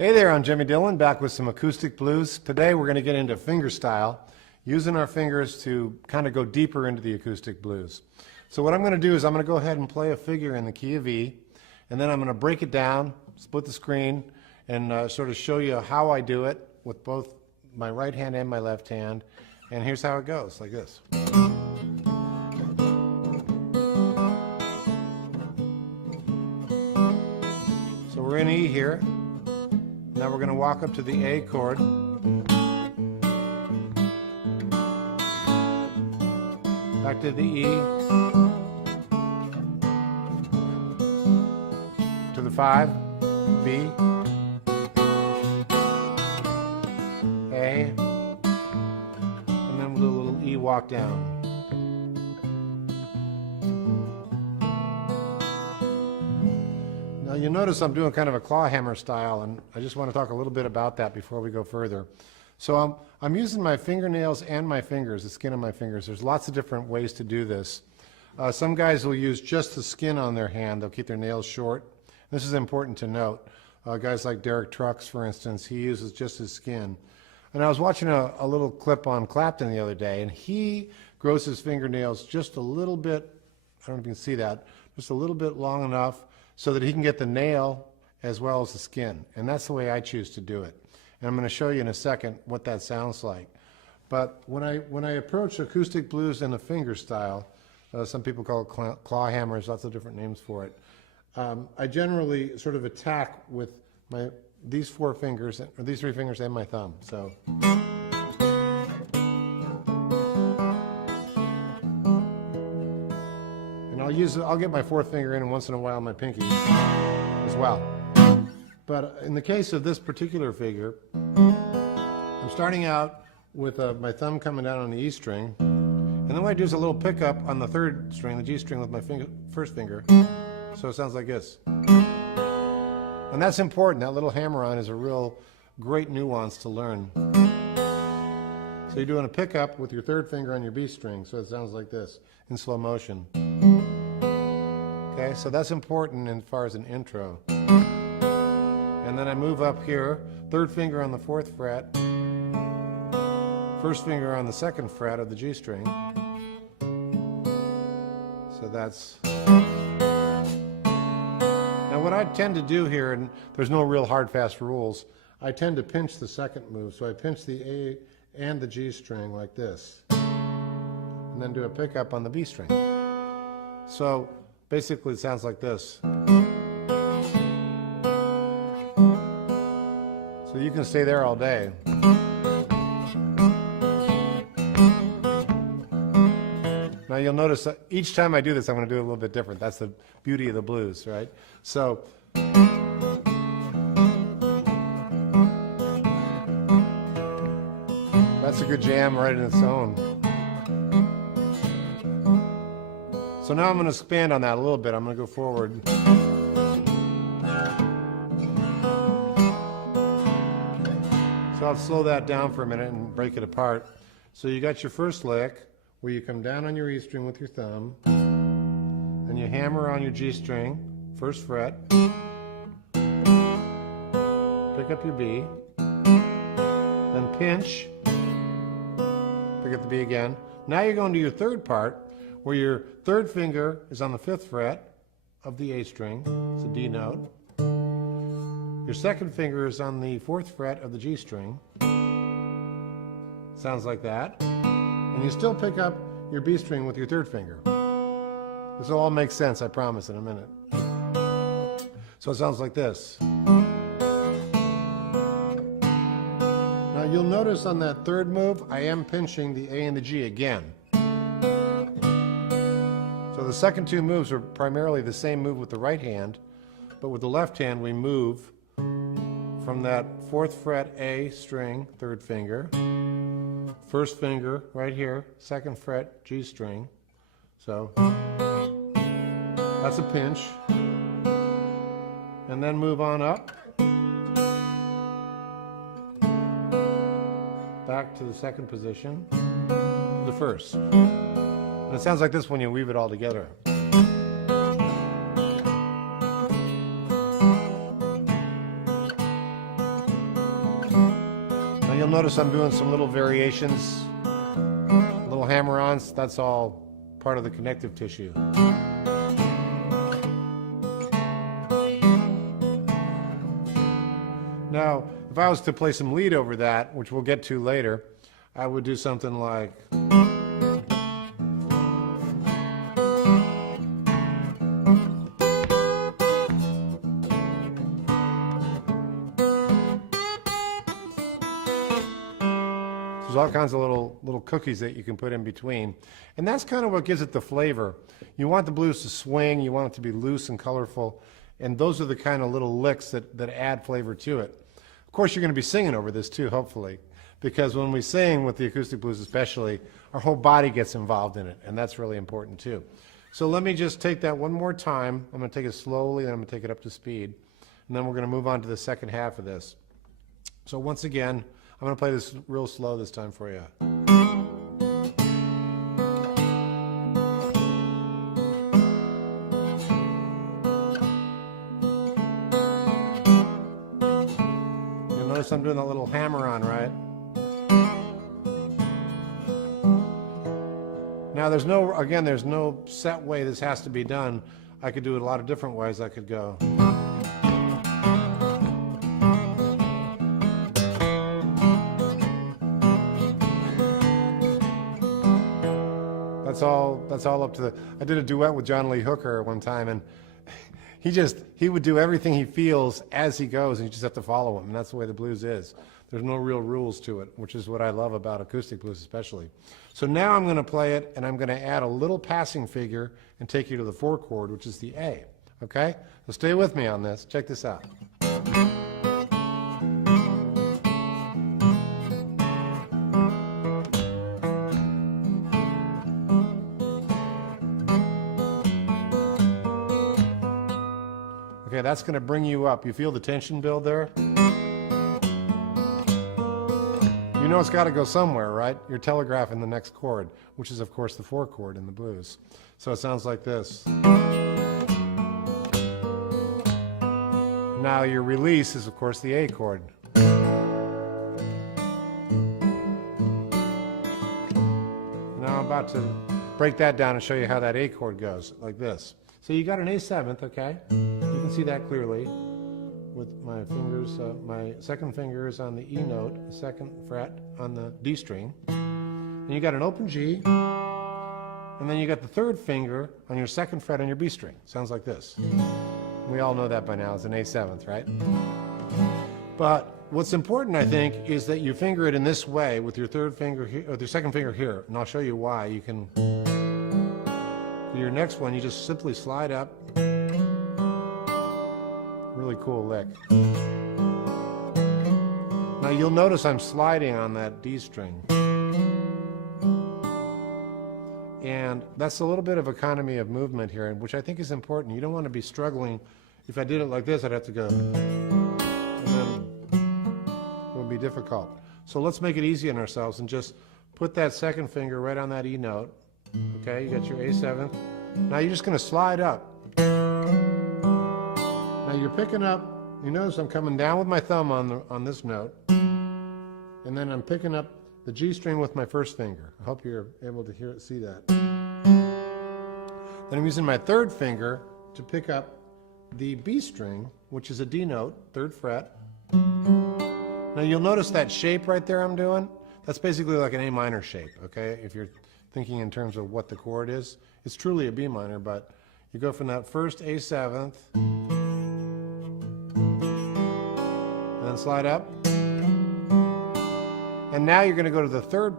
Hey there, I'm Jimmy Dillon, back with some acoustic blues. Today we're going to get into fingerstyle, using our fingers to kind of go deeper into the acoustic blues. So what I'm going to do is I'm going to go ahead and play a figure in the key of E, and then I'm going to break it down, split the screen, and sort of show you how I do it with both my right hand and my left hand. And here's how it goes, like this. So we're in E here. Now we're going to walk up to the A chord. Back to the E. To the 5, B, A, and then we'll do a little E walk down. Now you'll notice I'm doing kind of a claw hammer style, and I just want to talk a little bit about that before we go further. So I'm using my fingernails and my fingers, the skin of my fingers. There's lots of different ways to do this. Some guys will use just the skin on their hand. They'll keep their nails short. This is important to note. Guys like Derek Trucks, for instance, he uses just his skin. And I was watching a little clip on Clapton the other day, and he grows his fingernails just a little bit, I don't know if you can see that, just a little bit long enough so that he can get the nail as well as the skin. And that's the way I choose to do it. And I'm going to show you in a second what that sounds like. But when I approach acoustic blues in a fingerstyle, some people call it claw hammers, lots of different names for it. I generally sort of attack with these 4 fingers, or these 3 fingers and my thumb. So. I'll get my 4th finger in, and once in a while my pinky as well. But in the case of this particular figure, I'm starting out with my thumb coming down on the E string, and then what I do is a little pickup on the 3rd string, the G string, with my 1st finger. So it sounds like this. And that's important. That little hammer-on is a real great nuance to learn. So you're doing a pickup with your 3rd finger on your B string, so it sounds like this in slow motion. Okay, so that's important as far as an intro. And then I move up here, 3rd finger on the 4th fret, 1st finger on the 2nd fret of the G string. So that's... Now what I tend to do here, and there's no real hard fast rules, I tend to pinch the 2nd move. So I pinch the A and the G string like this, and then do a pickup on the B string. So basically it sounds like this. So you can stay there all day. Now you'll notice that each time I do this I'm going to do it a little bit different. That's the beauty of the blues, right? So that's a good jam right in its own. So now I'm going to expand on that a little bit. I'm going to go forward. So I'll slow that down for a minute and break it apart. So you got your first lick where you come down on your E string with your thumb, and you hammer on your G string, 1st fret, pick up your B, then pinch, pick up the B again. Now you're going to your 3rd part, where your 3rd finger is on the 5th fret of the A string, it's a D note. Your 2nd finger is on the 4th fret of the G string. Sounds like that. And you still pick up your B string with your 3rd finger. This will all make sense, I promise, in a minute. So it sounds like this. Now you'll notice on that 3rd move, I am pinching the A and the G again. So the second 2 moves are primarily the same move with the right hand, but with the left hand we move from that 4th fret A string, 3rd finger, 1st finger right here, 2nd fret G string. So that's a pinch. And then move on up, back to the 2nd position, to the 1st. And it sounds like this when you weave it all together. you'll notice I'm doing some little variations, little hammer-ons. That's all part of the connective tissue. Now, if I was to play some lead over that, which we'll get to later, I would do something like... There's all kinds of little cookies that you can put in between. And that's kind of what gives it the flavor. You want the blues to swing, you want it to be loose and colorful, and those are the kind of little licks that add flavor to it. Of course, you're going to be singing over this too, hopefully, because when we sing with the acoustic blues especially, our whole body gets involved in it, and that's really important too. So let me just take that one more time. I'm going to take it slowly, then I'm going to take it up to speed, and then we're going to move on to the second half of this. So once again, I'm going to play this real slow this time for you. You'll notice I'm doing that little hammer-on, right? Now there's no set way this has to be done. I could do it a lot of different ways. I could go. That's all up to the... I did a duet with John Lee Hooker one time, and he would do everything he feels as he goes, and you just have to follow him, and that's the way the blues is. There's no real rules to it, which is what I love about acoustic blues especially. So now I'm going to play it, and I'm going to add a little passing figure and take you to the 4 chord, which is the A. Okay? So stay with me on this. Check this out. Okay, that's going to bring you up. You feel the tension build there? You know it's got to go somewhere, right? You're telegraphing the next chord, which is, of course, the 4 chord in the blues. So it sounds like this. Now your release is, of course, the A chord. Now I'm about to break that down and show you how that A chord goes, like this. So you got an A7th, okay? You can see that clearly with my fingers. My second finger is on the E note, the 2nd fret on the D string. And you got an open G, and then you got the 3rd finger on your 2nd fret on your B string. Sounds like this. We all know that by now. It's an A7th, right? But what's important, I think, is that you finger it in this way with your 3rd finger here, or your 2nd finger here, and I'll show you why. You can... For your next one, you just simply slide up. Really cool lick. Now you'll notice I'm sliding on that D string. And that's a little bit of economy of movement here, which I think is important. You don't want to be struggling. If I did it like this, I'd have to go. And then it would be difficult. So let's make it easy on ourselves and just put that 2nd finger right on that E note. Okay, you got your A7th. Now you're just going to slide up. Now you're picking up, you notice I'm coming down with my thumb on this note, and then I'm picking up the G string with my 1st finger. I hope you're able to see that. Then I'm using my 3rd finger to pick up the B string, which is a D note, 3rd fret. Now you'll notice that shape right there I'm doing. That's basically like an A minor shape, okay? If you're thinking in terms of what the chord is, it's truly a B minor, but you go from that first A7th, and then slide up, and now you're going to go to the third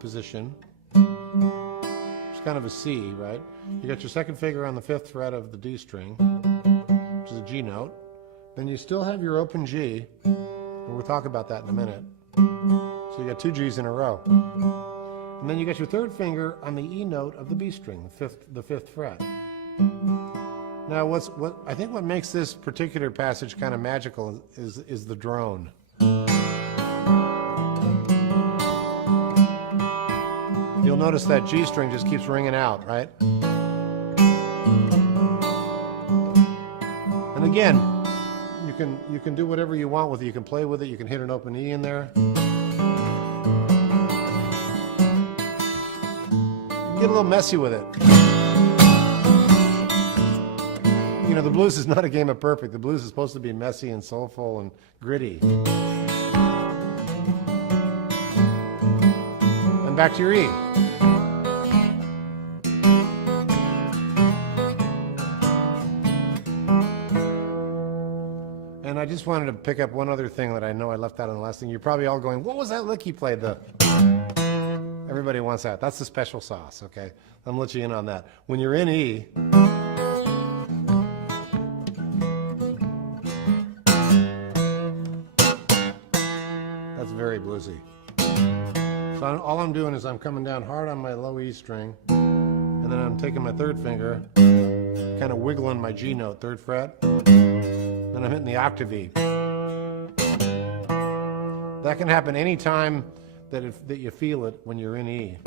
position, which is kind of a C, right? You got your 2nd finger on the 5th fret of the D string, which is a G note. Then you still have your open G, and we'll talk about that in a minute. So you got 2 G's in a row. And then you got your 3rd finger on the E note of the B string, the 5th fret. Now, I think what makes this particular passage kind of magical is the drone. You'll notice that G string just keeps ringing out, right? And again, you You can do whatever you want with it. You can play with it. You can hit an open E in there. You can get a little messy with it. You know, the blues is not a game of perfect. The blues is supposed to be messy and soulful and gritty. And back to your E. And I just wanted to pick up one other thing that I know I left out on the last thing. You're probably all going, what was that lick he played? Everybody wants that. That's the special sauce, okay? I'm let you in on that. When you're in E, that's very bluesy. So all I'm doing is I'm coming down hard on my low E string, and then I'm taking my third finger, kind of wiggling my G note, 3rd fret. Then I'm hitting the octave E. That can happen any time that you feel it when you're in E.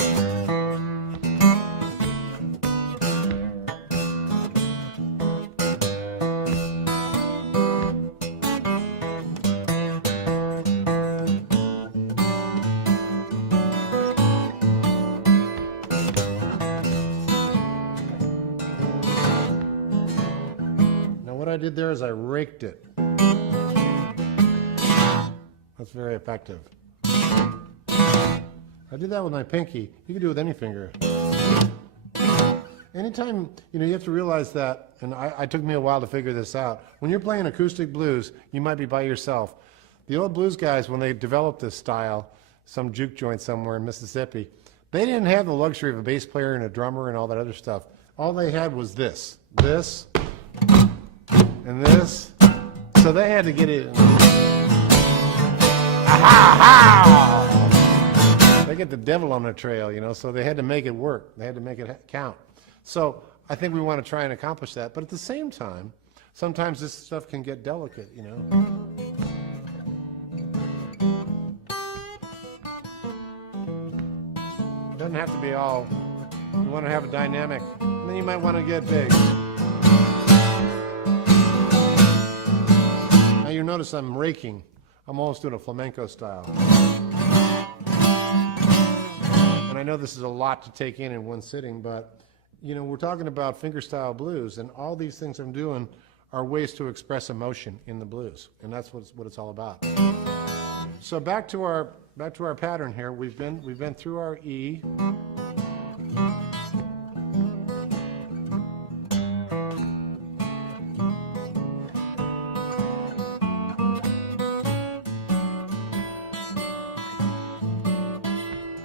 What I did there is I raked it. That's very effective. I did that with my pinky. You can do it with any finger. Anytime, you know, you have to realize that, and it took me a while to figure this out. When you're playing acoustic blues, you might be by yourself. The old blues guys, when they developed this style, some juke joint somewhere in Mississippi, they didn't have the luxury of a bass player and a drummer and all that other stuff. All they had was this, and this, so they had to get it. They get the devil on their trail, you know, so they had to make it work. They had to make it count. So I think we want to try and accomplish that. But at the same time, sometimes this stuff can get delicate, you know. It doesn't have to be all, you want to have a dynamic, and then you might want to get big. Now you notice I'm raking. I'm almost doing a flamenco style. And I know this is a lot to take in one sitting, but you know, we're talking about fingerstyle blues, and all these things I'm doing are ways to express emotion in the blues, and that's what it's all about. So back to our pattern here. We've been through our E.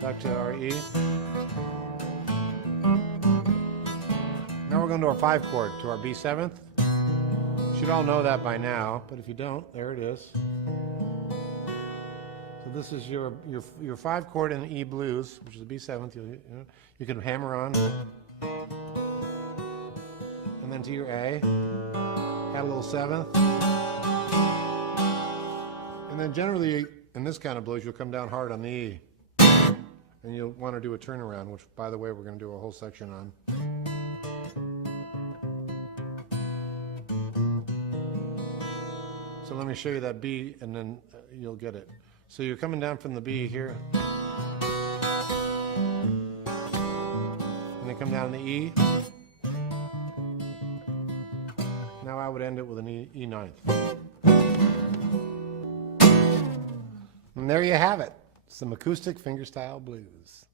Back to our E. Now we're going to our 5 chord, to our B7th. You should all know that by now, but if you don't, there it is. So this is your 5 chord in the E blues, which is the B7th. You can hammer on, and then to your A, add a little 7th, and then generally in this kind of blues you'll come down hard on the E. And you'll want to do a turnaround, which, by the way, we're going to do a whole section on. So let me show you that B, and then you'll get it. So you're coming down from the B here, and then come down to the E. Now I would end it with an E ninth. And there you have it. Some acoustic fingerstyle blues.